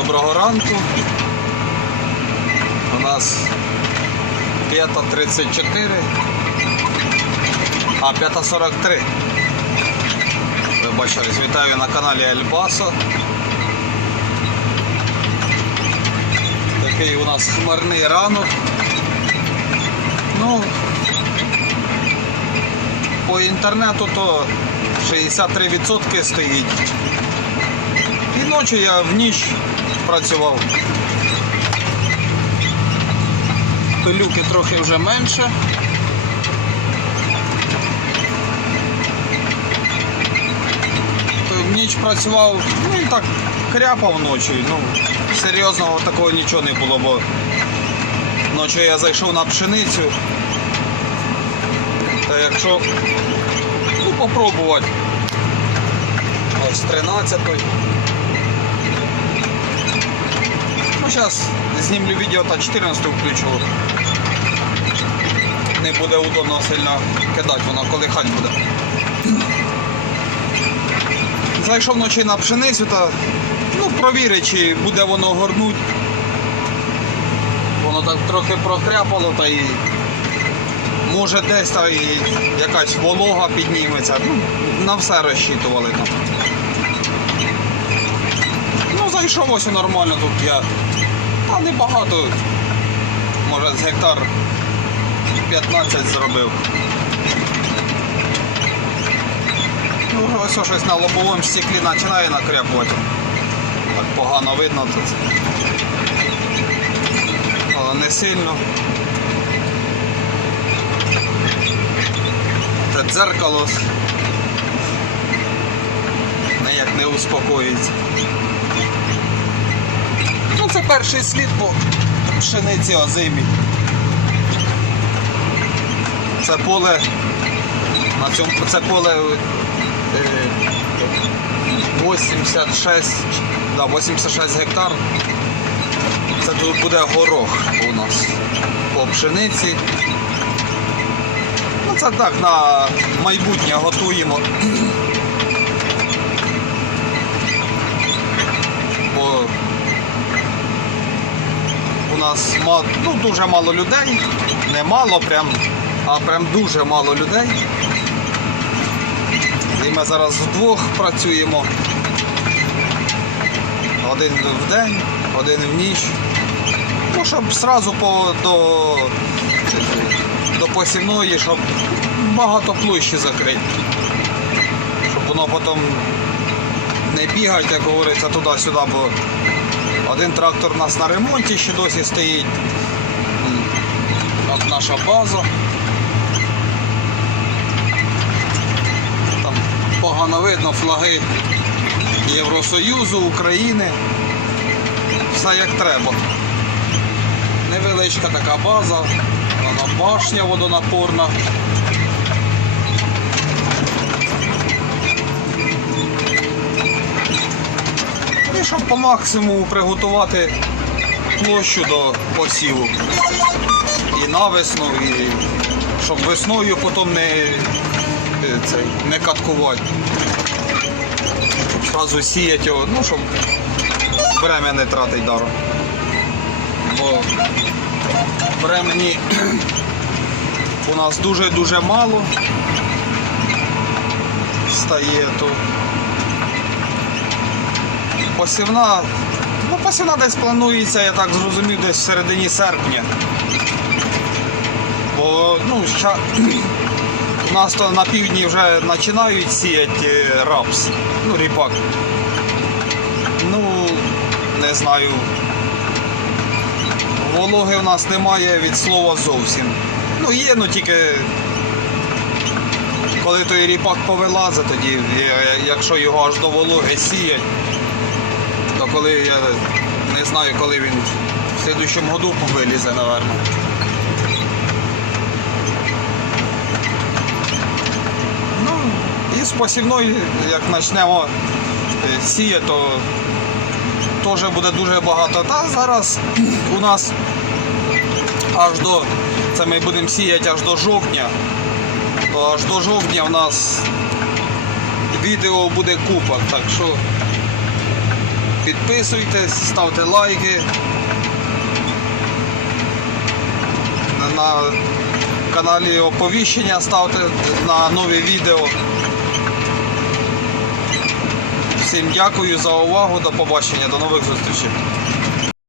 Доброго ранку. У нас 5.34. А, 5.43. Вибачаюсь, вітаю на каналі Ельбасо. Такий у нас хмарний ранок. Ну, по інтернету то 63% стоїть. І ночі я в ніч працював. Пилюки трохи вже менше. Ніч працював, ну і так кряпав ночі. Ну, серйозного такого нічого не було, бо ночі я зайшов на пшеницю. Та якщо ну, попробувати. Ось 13-й. Зараз знімлю відео та 14 включу. Не буде удобно сильно кидати, воно колихать буде. Зайшов вночі на пшеницю та ну, провіри, чи буде воно горнуть. Воно так трохи прохряпало та і може десь та і якась волога підніметься. Ну, на все розчитували там. Ну, зайшов ось нормально тут я. Та небагато. Може з гектар 15 зробив. Ну, ось щось на лобовому стеклі починає накряпувати. Так погано видно тут. Але не сильно. Те дзеркало ніяк не успокоїться. Перший слід по пшениці озимі. Це поле на цьому це поле е, 86, да, 86 гектар. Це тут буде горох у нас по пшениці. Ну, це так на майбутнє готуємо. Бо у нас ну, дуже мало людей. Не мало прям, а прям дуже мало людей. І ми зараз вдвох працюємо. Один в день, один в ніч. Ну, щоб зразу по, до, до посівної, щоб багато площі закрити. Щоб воно потім не бігати, як говориться, туди-сюди, бо один трактор у нас на ремонті ще досі стоїть. От наша база. Там погано видно флаги Євросоюзу, України. Все як треба. Невеличка така база, вона башня водонапорна. Щоб по максимуму приготувати площу до посіву. І на весну, і щоб весною потім не, е, цей, не каткувати. Зразу сіяти його, ну щоб время не тратить даром. Бо времени у нас дуже-дуже мало стає то. Посівна, ну посівна десь планується, я так зрозумів, десь в середині серпня. Бо ну, ща, у нас то на півдні вже починають сіяти рапс, ну ріпак. Ну, не знаю. Вологи в нас немає від слова зовсім. Ну є, ну тільки коли той ріпак повилазить, тоді, якщо його аж до вологи сіять, коли я не знаю, коли він в слідущому году вилізе, напевно. Ну, і з посівної, як почнемо е, сіяти, то теж буде дуже багато. Та зараз у нас аж до, це ми будемо сіяти аж до жовтня, то аж до жовтня в нас відео буде купа, так що Підписуйтесь, ставте лайки. На- На каналі оповіщення ставте на нові відео. Всім дякую за увагу. До побачення, до нових зустрічей.